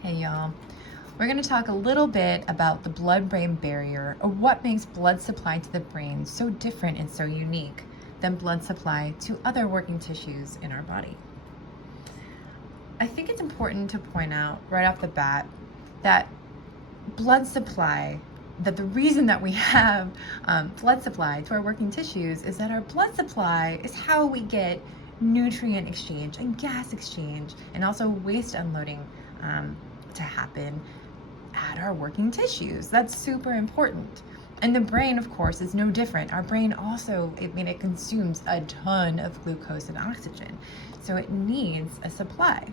Hey y'all, we're going to talk a little bit about the blood-brain barrier, or what makes blood supply to the brain so different and so unique than blood supply to other working tissues in our body. I think it's important to point out right off the bat that blood supply, that the reason that we have blood supply to our working tissues is that our blood supply is how we get nutrient exchange and gas exchange and also waste unloading to happen at our working tissues. That's super important. And the brain, of course, is no different. Our brain also, it consumes a ton of glucose and oxygen, so it needs a supply.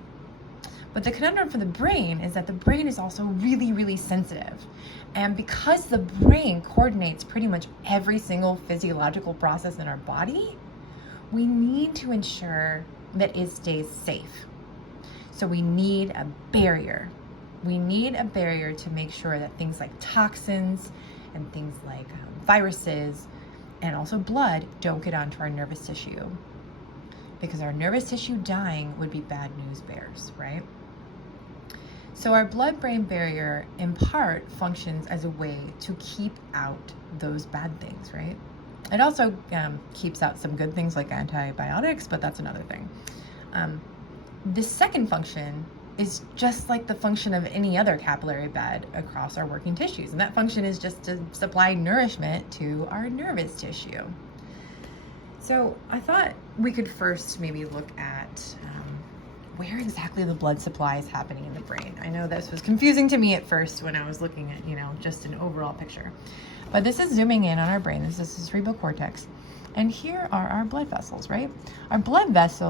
But the conundrum for the brain is that the brain is also really, really sensitive. And because the brain coordinates pretty much every single physiological process in our body, we need to ensure that it stays safe. So we need a barrier. We need a barrier to make sure that things like toxins and things like viruses and also blood don't get onto our nervous tissue. Because our nervous tissue dying would be bad news bears, right? So our blood-brain barrier in part functions as a way to keep out those bad things, right? It also keeps out some good things like antibiotics, but that's another thing. The second function is just like the function of any other capillary bed across our working tissues, and that function is just to supply nourishment to our nervous tissue. So I thought we could first maybe look at where exactly the blood supply is happening in the brain. I know this was confusing to me at first when I was looking at, just an overall picture. But this is zooming in on our brain. This is the cerebral cortex. And here are our blood vessels, right? Our blood vessels